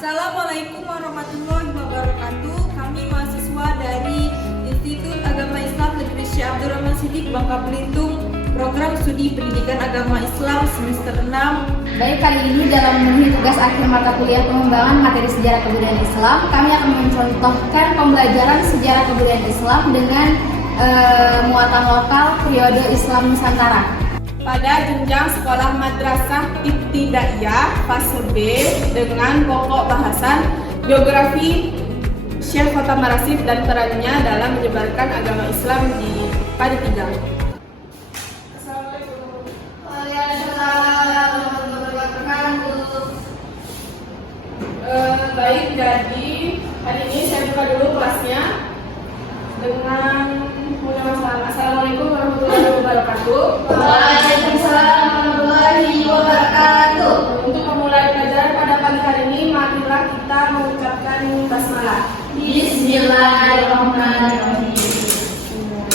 Assalamualaikum warahmatullahi wabarakatuh. Kami mahasiswa dari Institut Agama Islam Negeri Syekh Abdul Rahman Siddiq Bangka Belitung, program studi pendidikan agama Islam semester 6. Baik, kali ini dalam memenuhi tugas akhir mata kuliah pengembangan materi sejarah kebudayaan Islam, kami akan mencontohkan pembelajaran sejarah kebudayaan Islam dengan muatan lokal periode Islam Nusantara. Pada jenjang sekolah madrasah ibtidaiyah fase B dengan pokok bahasan geografi Syekh Khotam Ar-Rasyid dan perannya dalam menyebarkan agama Islam di Panitia. Assalamualaikum. Waalaikumsalam warahmatullahi wabarakatuh. Baik, jadi hari ini saya buka dulu kelasnya dengan Assalamualaikum warahmatullahi wabarakatuh. Waalaikumsalam warahmatullahi wabarakatuh. Untuk memulai pelajaran pada pagi hari ini, marilah kita mengucapkan basmalah. Bismillahirrahmanirrahim.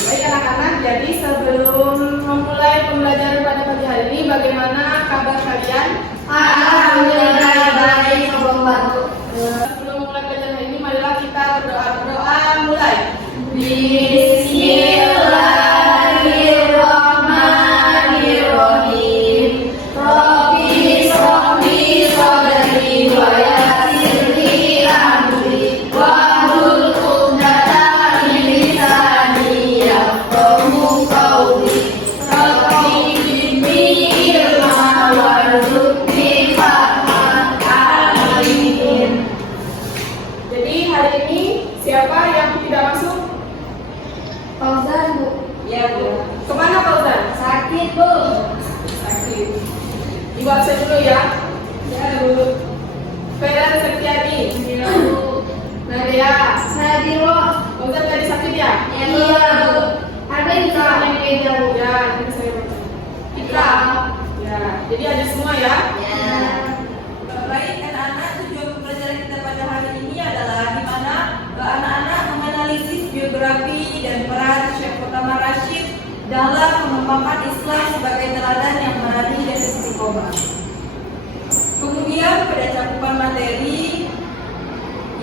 Baik anak-anak, jadi sebelum memulai pembelajaran pada pagi hari ini, bagaimana kabar kalian? Alhamdulillah baik, membantu. Sebelum memulai pelajaran hari ini, marilah kita berdoa mulai. Bismillahirrahmanirrahim. Rabbi shrahli sadri wa yassir li amri wahlul 'uqdatam min lisani yafqahu qawli. Rabbi zidni ilma warzuqni fahman. Amin. Jadi hari ini siapa yang tidak masuk? Fauzan, Bu. Ya, Bu. Kemana Fauzan? Sakit, Bu. Sakit. Ibu absen dulu ya. Ya, Bu. Fera Setiani. Ya, Bu. Nadia. Nadiro. Fauzan tadi sakit ya? Iya, Bu. Ada di sana meja, Bu. Ya, ini saya baca. Ika. Ya, jadi ada semua ya? Ya. Baik, anak-anak, tujuan pembelajaran kita pada hari ini adalah di mana anak-anak menganalisis biografi dan peran Syekh Khotam Ar-Rasyid dalam mengembangkan Islam sebagai teladan yang berani dan istiqomah. Kemudian pada cakupan materi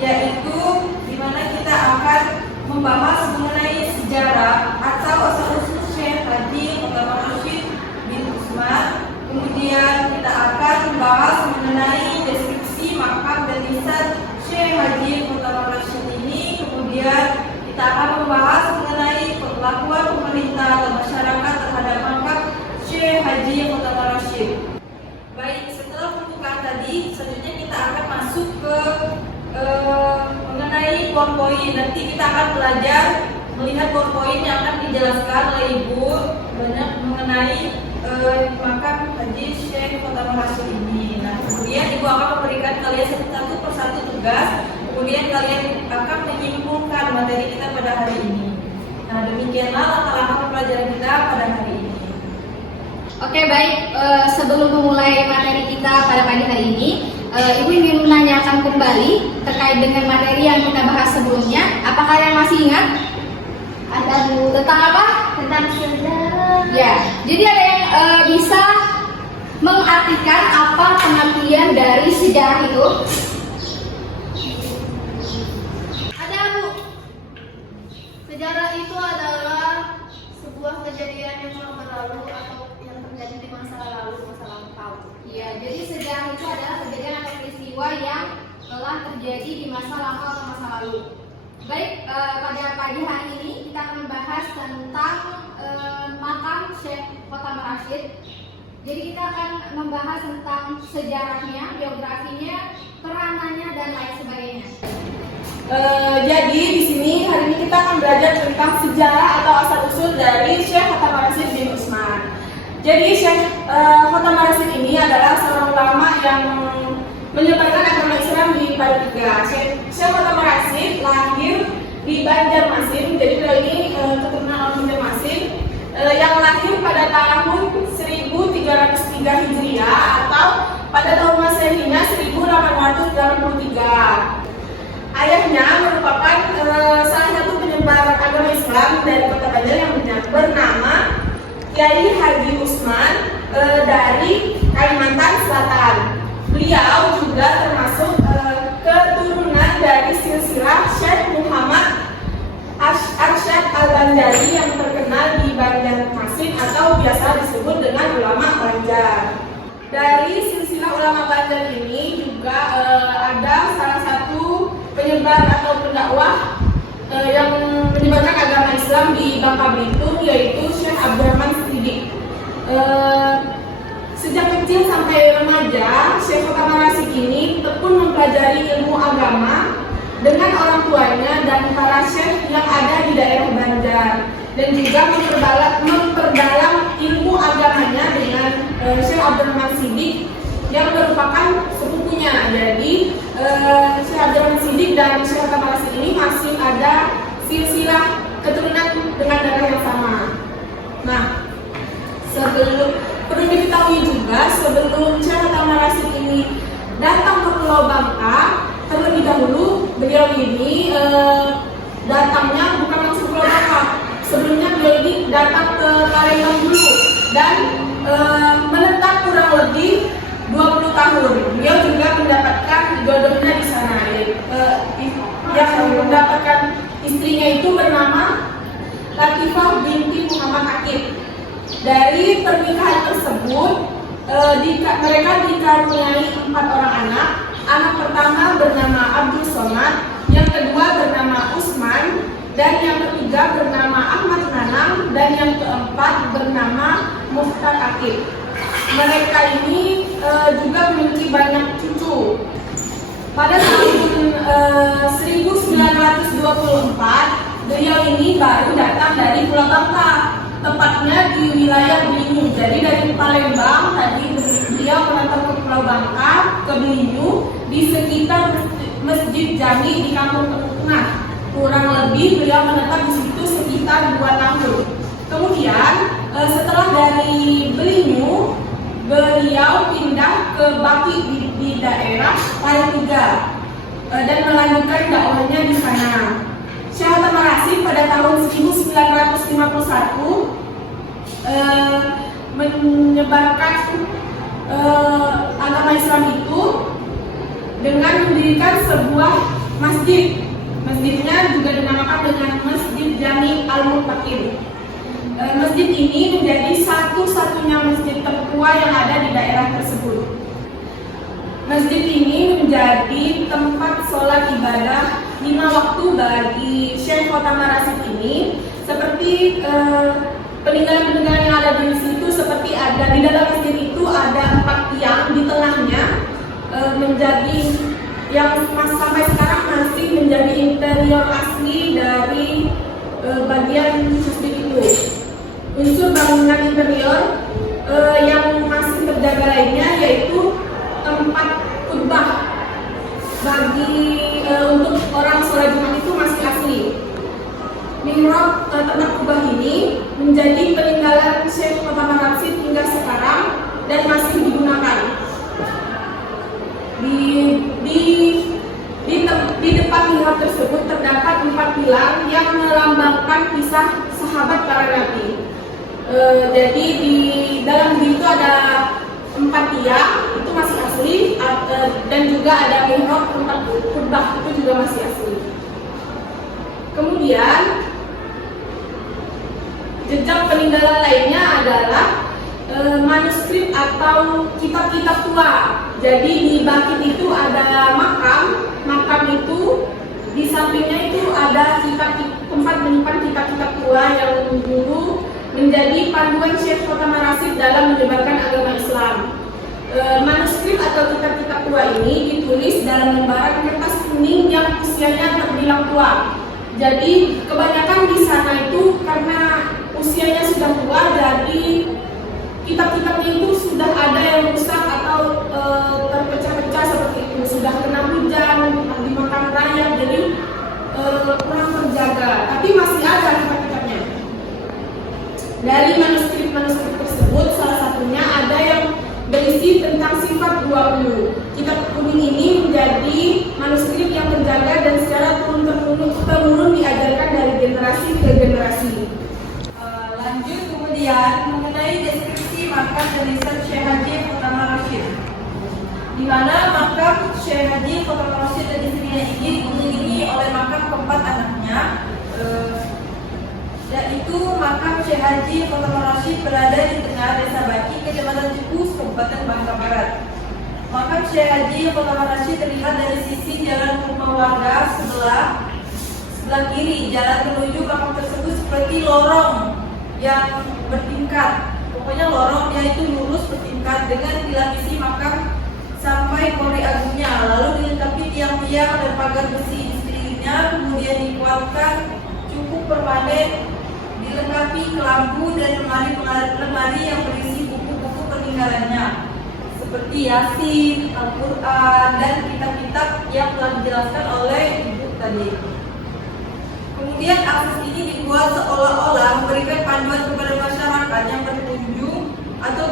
yaitu di mana kita akan membahas mengenai sejarah atau asal-usul Syekh Haji Khotam Ar-Rasyid bin Utsman. Kemudian kita akan membahas mengenai deskripsi makam dan nisan Syekh Haji Khotam Ar-Rasyid ini. Kemudian kita akan membahas mengenai perlakuan pemerintah dan masyarakat terhadap makam Syekh Haji Khotam Ar-Rasyid. Baik, setelah pembukaan tadi, selanjutnya kita akan masuk ke mengenai poin-poin. Nanti kita akan belajar melihat poin-poin yang akan dijelaskan oleh Ibu banyak mengenai makam Haji Syekh Khotam Ar-Rasyid ini. Nah, kemudian Ibu akan memberikan kalian satu persatu tugas. Kemudian kalian akan menyimpulkan materi kita pada hari ini. Nah, demikianlah langkah-langkah pembelajaran kita pada hari ini. Oke, baik. Sebelum memulai materi kita pada pagi hari ini, Ibu ingin menanyakan kembali terkait dengan materi yang kita bahas sebelumnya. Apa kalian masih ingat? Ada, Bu. Tentang apa? Tentang sejarah. Ya, jadi ada yang bisa mengartikan apa pengertian dari sejarah itu? Ada, Bu. Sejarah itu adalah sebuah kejadian yang telah berlalu atau yang terjadi di masa lalu, masa lampau. Iya, jadi sejarah itu adalah kejadian atau peristiwa yang telah terjadi di masa lampau atau masa lalu. Baik, pada pagi hari ini kita akan membahas tentang makam Syekh Khotam Ar-Rasyid. Jadi kita akan membahas tentang sejarahnya, biografinya, peranannya dan lain sebagainya. Jadi di sini hari ini kita akan belajar tentang sejarah atau asal-usul dari Syekh Khotam Ar-Rasyid bin Utsman. Jadi Syekh Khotam Ar-Rasyid ini adalah seorang ulama yang menyebarkan agama Islam di Panitia. Syekh Khotam Ar-Rasyid lahir di Banjarmasin. Jadi beliau ini keturunan orang Banjarmasin yang lahir pada tahun 1303 Hijriah atau pada tahun Masehinya 1883. Ayahnya merupakan salah satu penyebar agama Islam dari kota Banjar yang bernama Kiai Haji Utsman dari Kalimantan Selatan. Beliau juga termasuk ulama Banjar ini juga ada salah satu penyebar atau pendakwah yang menyebarkan agama Islam di Bangka Belitung, yaitu Syekh Abdurrahman Siddiq. Sejak kecil sampai remaja, Syekh Fatamar Rasyid ini tekun mempelajari ilmu agama dengan orang tuanya dan para syekh yang ada di daerah Banjar, dan juga memperdalam ilmu agamanya dengan Syekh Abdurrahman Siddiq yang merupakan sepupunya. Jadi Syekh Abdurrahman Siddiq dan Syekh Fatamar Rasyid ini masih ada silsilah keturunan dengan darah yang sama. Nah, perlu diketahui juga, sebelum Syekh Fatamar Rasyid ini datang ke Pulau Bangka, terlebih dahulu beliau ini datangnya bukan langsung ke Pulau Bangka. Sebelumnya beliau ini datang ke Palembang dulu dan menetap kurang lebih 20 tahun. Beliau juga mendapatkan jodohnya di sana, yang mendapatkan istrinya itu bernama Latifah binti Muhammad Akib. Dari pernikahan tersebut, mereka dikaruniai 4 orang anak. Anak pertama bernama Abdul Somad, yang kedua bernama Usman, dan yang ketiga bernama Ahmad Nanang, dan yang keempat bernama Muhtar Akib. Mereka ini juga memiliki banyak cucu. Pada tahun 1924, beliau ini baru datang dari Pulau Bangka, tepatnya di wilayah Belinyu. Jadi dari Palembang tadi beliau mengantar ke Pulau Bangka, ke Belinyu, di sekitar Masjid Jami di Kampung Tengah. Kurang lebih beliau menetap di situ sekitar 2 tahun. Kemudian setelah dari Belinyu, beliau pindah ke Baki di daerah Palembang dan melanjutkan dakwahnya di sana. Syekh Fatamar Rasyid pada tahun 1951 menyebarkan agama Islam itu dengan mendirikan sebuah masjid. Masjidnya juga dinamakan dengan Masjid Jami Al-Muttaqin. Masjid ini menjadi satu-satunya masjid tertua yang ada di daerah tersebut. Masjid ini menjadi tempat sholat ibadah 5 waktu bagi Syekh Fatamar Rasyid ini, seperti peninggalan-peninggalan yang ada di situ, seperti ada di dalam masjid itu ada 4 tiang, di tengahnya menjadi yang sampai sekarang masih menjadi interior asli dari bagian masjid itu. Unsur bangunan interior yang masih terjaga lainnya yaitu tempat khutbah bagi untuk orang sholat Jumat itu masih asli. Mihrab tempat khutbah ini menjadi peninggalan Syekh Fatamar Rasyid hingga sekarang dan masih digunakan. Di depan mihrab tersebut terdapat 4 pilar yang melambangkan kisah sahabat para nabi. Jadi di dalam itu ada 4 tiang, itu masih asli, dan juga ada mihrab tempat khutbah, itu juga masih asli. Kemudian jejak peninggalan lainnya adalah manuskrip atau kitab-kitab tua. Jadi di Baki itu ada makam itu di sampingnya itu ada tempat menyimpan kitab-kitab tua yang dulu menjadi panduan Syekh Fatamar Rasyid dalam menyebarkan agama Islam. Manuskrip atau kitab-kitab tua ini ditulis dalam lembaran kertas kuning yang usianya terbilang tua. Jadi kebanyakan di sana itu karena usianya sudah tua, jadi kitab-kitabnya itu sudah ada yang rusak atau terpecah-pecah seperti itu, sudah kena hujan, dimakan rayap, jadi kurang terjaga. Tapi masih ada kitab-kitabnya. Dari manuskrip tersebut, salah satunya ada yang berisi tentang sifat 20. Kitab kuning ini menjadi manuskrip yang terjaga dan secara turun-temurun diajarkan dari generasi ke generasi. Lanjut kemudian mengenai deskripsi makam dan riset Syekh Haji Fatamar Rasyid, di mana makam Syekh Haji Fatamar Rasyid dan istrinya ini diiringi oleh makam keempat anaknya, yaitu makam Syekh Haji Fatamar Rasyid berada di tengah desa Baki, Kecamatan Cikus, Kabupaten Bangka Barat. Makam Syekh Haji Khotamah Rashid terlihat dari sisi jalan rumah warga sebelah kiri. Jalan menuju makam tersebut seperti lorong yang bertingkat. Pokoknya lorong dia itu lurus bertingkat dengan dilapisi makam sampai kori agungnya, lalu dilengkapi tiang-tiang dan pagar besi di sekelilingnya, kemudian dikuatkan cukup permanen, dilengkapi kelambu dan lemari yang berisi buku-buku peninggalannya seperti Yasin, Al-Quran, dan kitab-kitab yang telah dijelaskan oleh ibu tadi. Kemudian akses ini dibuat seolah-olah memberikan panduan kepada masyarakat yang berkunjung atau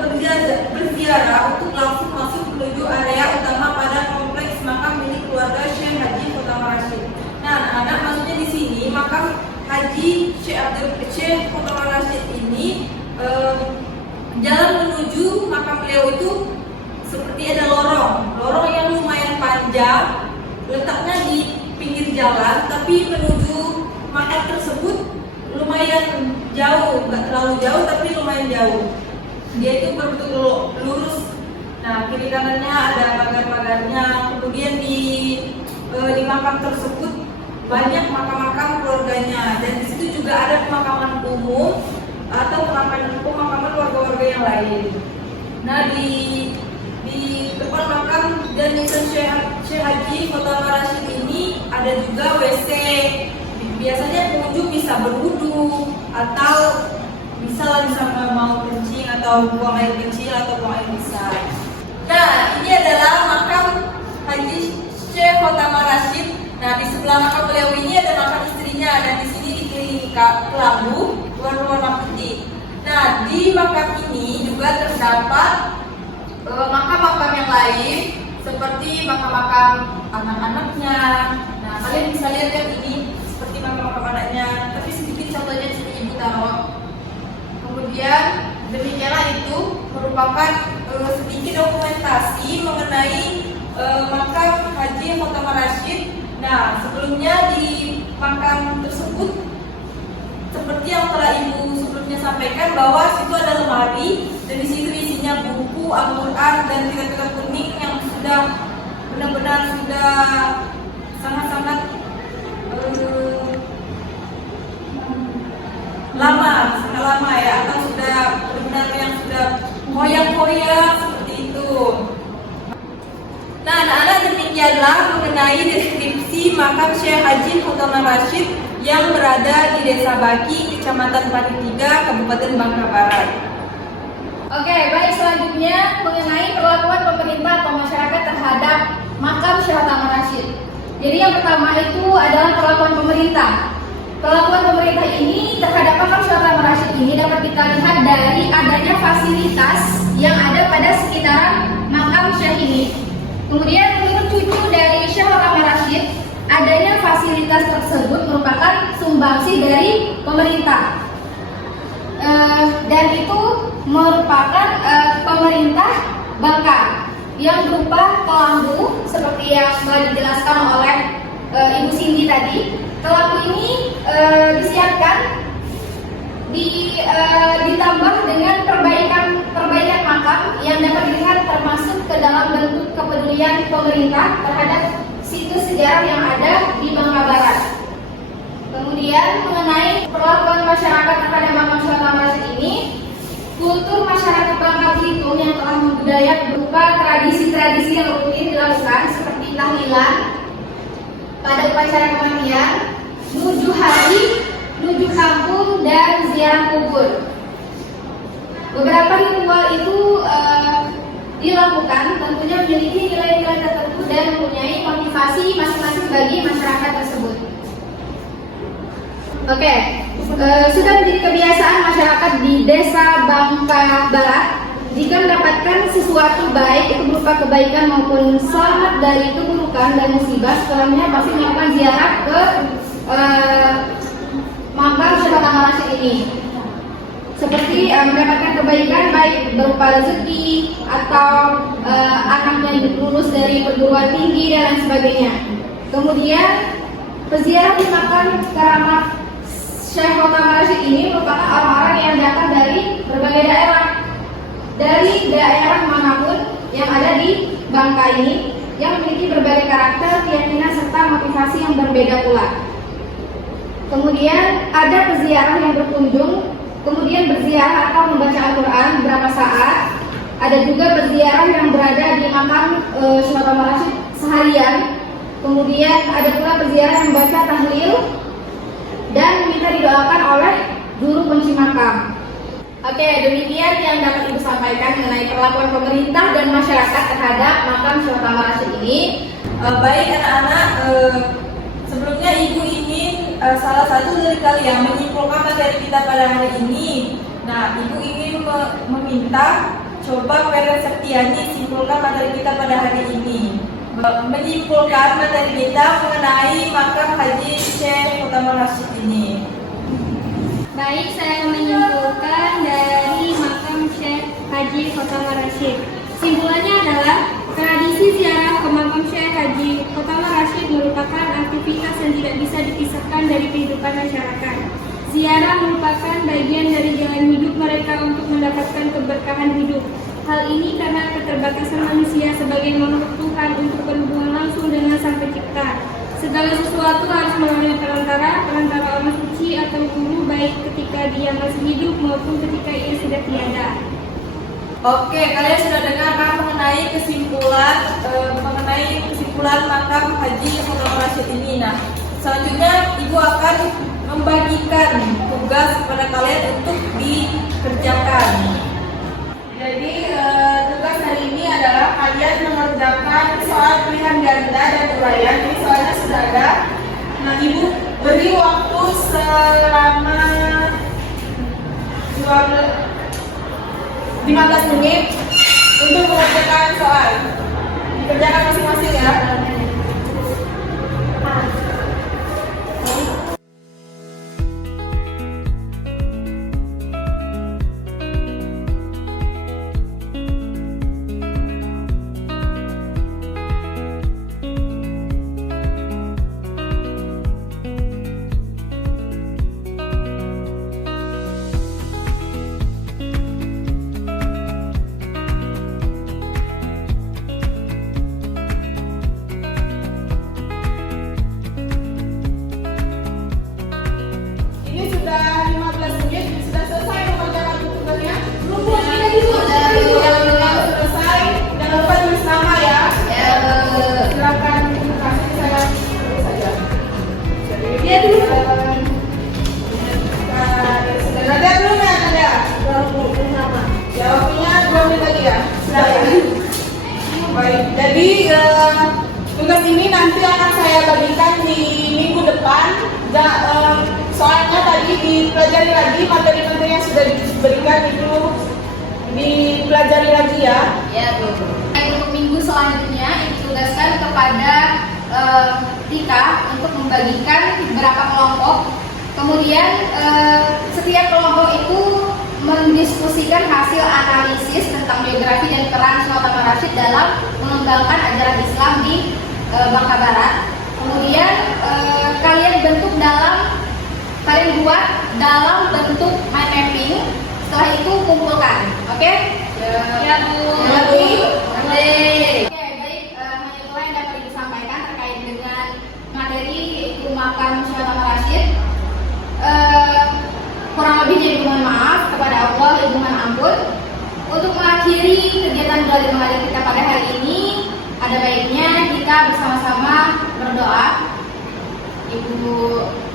berziarah untuk langsung masuk menuju area utama pada kompleks makam milik keluarga Syekh Haji Khotamah Rashid. Nah, anak-anak, maksudnya di sini makam Haji Syekh Khotamah Rashid ini jalan menuju makam beliau itu seperti ada lorong yang lumayan panjang, letaknya di pinggir jalan, tapi menuju makam tersebut lumayan jauh, nggak terlalu jauh tapi lumayan jauh. Dia itu betul lurus. Nah, kiri kanannya ada pagar-pagarnya. Kemudian di makam tersebut banyak makam-makam keluarganya, dan di situ juga ada pemakaman umum atau pemakaman warga-warga yang lain. Nah, di depan makam dan nisan Syekh Haji Khotamah Rashid ini ada juga WC. Biasanya pengunjung bisa berwudu atau bisa mau kencing atau buang air kecil atau buang air besar. Nah, ini adalah makam Haji Syekh Khotamah Rashid. Nah, di sebelah makam beliau ini ada makam istrinya, dan di sini dikelilingi kelambu warna-warna putih. Nah, di makam ini juga terdapat makam-makam yang lain seperti makam-makam anak-anaknya. Nah, kalian bisa lihat kan ini seperti makam-makam anaknya, tapi sedikit contohnya di sini ibu taruh. Kemudian demikianlah itu merupakan sedikit dokumentasi mengenai makam Haji Khotamah Rashid. Nah, sebelumnya di makam tersebut seperti yang telah ibu sebelumnya sampaikan bahwa situ ada lemari, dan di situ isinya buku, Al-Quran, dan kitab-kitab kuning yang sudah benar-benar sudah sangat-sangat lama ya, atau sudah benar-benar yang sudah koyak-koyak seperti itu. Nah, anak-anak, demikianlah mengenai deskripsi makam Syekh Haji Khotamah Rashid yang berada di Desa Baki, Kecamatan Paritiga, Kabupaten Bangka Barat. Oke, baik, selanjutnya mengenai perlakuan pemerintah atau masyarakat terhadap makam Syekh Khotamah Rashid. Jadi yang pertama itu adalah perlakuan pemerintah. Perlakuan pemerintah ini terhadap makam Syekh Khotamah Rashid ini dapat kita lihat dari adanya fasilitas yang ada pada sekitaran makam Syekh ini. Kemudian menurut cucu dari Syekh Khotamah Rashid, adanya fasilitas tersebut merupakan sumbangsi dari pemerintah. Dan itu merupakan pemerintah Bangka yang berupa kelambu seperti yang telah dijelaskan oleh Ibu Cindy tadi. Kelambu ini disiapkan ditambah dengan perbaikan makam yang dapat dilihat termasuk ke dalam bentuk kepedulian pemerintah terhadap situs sejarah yang ada di Bangka Barat. Kemudian mengenai perlakuan masyarakat terhadap makam Syekh Khotamah Rashid ini, kultur masyarakat Bangka Belitung yang telah membudaya berupa tradisi-tradisi yang rutin dilakukan seperti tahlilan pada upacara kematian, nuju hari, nuju kampung, dan ziarah kubur. Beberapa ritual itu dilakukan tentunya memiliki nilai-nilai tertentu dan mempunyai motivasi masing-masing bagi masyarakat tersebut. Oke, sudah menjadi kebiasaan masyarakat di Desa Bangka Barat jika mendapatkan sesuatu baik itu berupa kebaikan maupun selamat dari keburukan dan musibah, setelahnya pasti melakukan ziarah ke makam Syekh Khotamah Rashid ini. Seperti mendapatkan kebaikan baik berupa rezeki atau anaknya lulus dari perguruan tinggi dan lain sebagainya. Kemudian peziarah di makam keramat Syekh Khotamah Rashid ini merupakan orang-orang yang datang dari berbagai daerah. Dari daerah manapun yang ada di bangka ini yang memiliki berbagai karakter, keyakinan, serta motivasi yang berbeda pula. Kemudian ada peziarah yang berkunjung, kemudian berziarah atau membaca Al-Quran beberapa saat. Ada juga berziarah yang berada di makam Syekh Fatimah Rashid seharian. Kemudian ada pula berziarah yang membaca tahlil dan minta didoakan oleh guru kunci makam. Oke, demikian yang dapat Ibu sampaikan mengenai perlakuan pemerintah dan masyarakat terhadap makam Syekh Fatimah Rashid ini. Baik anak-anak, sebelumnya Ibu ingin salah satu dari kalian menyimpulkan materi kita pada hari ini. Nah, Ibu ingin meminta coba Peren Septiani simpulkan materi kita pada hari ini. Menyimpulkan materi kita mengenai makam Haji Syekh Fatimah Rashid ini. Baik, saya menyimpulkan dari makam Syekh Haji Fatimah Rashid. Simpulannya adalah tradisi ziarah ke makam Syekh Haji Fatimah Rashid merupakan aktivitas yang tidak bisa dipisahkan dari kehidupan masyarakat. Ziarah merupakan bagian dari jalan hidup mereka untuk mendapatkan keberkahan hidup. Hal ini karena keterbatasan manusia sebagai makhluk Tuhan untuk berhubungan langsung dengan Sang Pencipta. Segala sesuatu harus melalui perantara orang suci atau guru, baik ketika dia masih hidup maupun ketika ia sudah tiada. Oke, kalian sudah dengar kan mengenai kesimpulan makam Haji Fatimah Rashid ini. Nah, selanjutnya Ibu akan membagikan tugas kepada kalian untuk dikerjakan. Jadi tugas hari ini adalah kalian mengerjakan soal pilihan ganda dan uraian. Ini soalnya sudah ada. Nah, Ibu beri waktu selama 15 menit untuk mengerjakan soal. Dikerjakan masing-masing ya. Baik, jadi tugas ini nanti akan saya bagikan di minggu depan. Soalnya tadi dipelajari lagi materi-materi yang sudah diberikan itu dipelajari lagi ya. Ya, betul. Untuk minggu selanjutnya ditugaskan kepada Tika untuk membagikan beberapa kelompok. Kemudian setiap kelompok itu mendiskusikan hasil analisis tentang biografi dan peran Syekh Fatimah Rashid dalam mengembangkan ajaran Islam di Bangka Barat. Kemudian kalian buat dalam bentuk mind mapping. Setelah itu kumpulkan, oke? Ya, Bu. Oke, baik. Hanya itulah yang dapat disampaikan terkait dengan materi yaitu makam Syekh Fatimah Rashid. Kurang lebihnya mohon maaf kepada Allah, mohon ampun. Untuk mengakhiri kegiatan belajar mengajar kita pada hari ini, ada baiknya kita bersama-sama berdoa. Ibu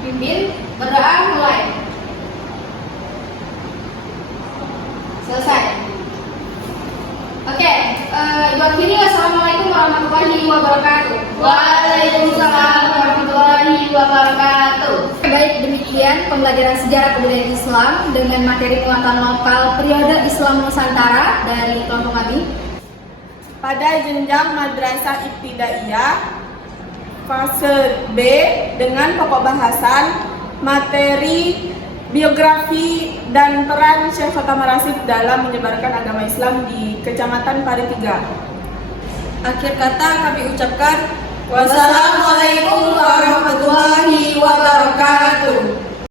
pimpin, berdoa mulai. Selesai. Oke, Ibu akhiri. Wassalamualaikum warahmatullahi wabarakatuh. Waalaikumsalam warahmatullahi wabarakatuh. Baik, demikian pembelajaran sejarah kebudayaan Islam dengan materi muatan lokal periode Islam Nusantara dari kelompok kami. Pada jenjang madrasah ibtidaiyah fase B dengan pokok bahasan materi biografi dan peran Syekh Fatimah Rashid dalam menyebarkan agama Islam di Kecamatan Pari 3. Akhir kata kami ucapkan wassalamualaikum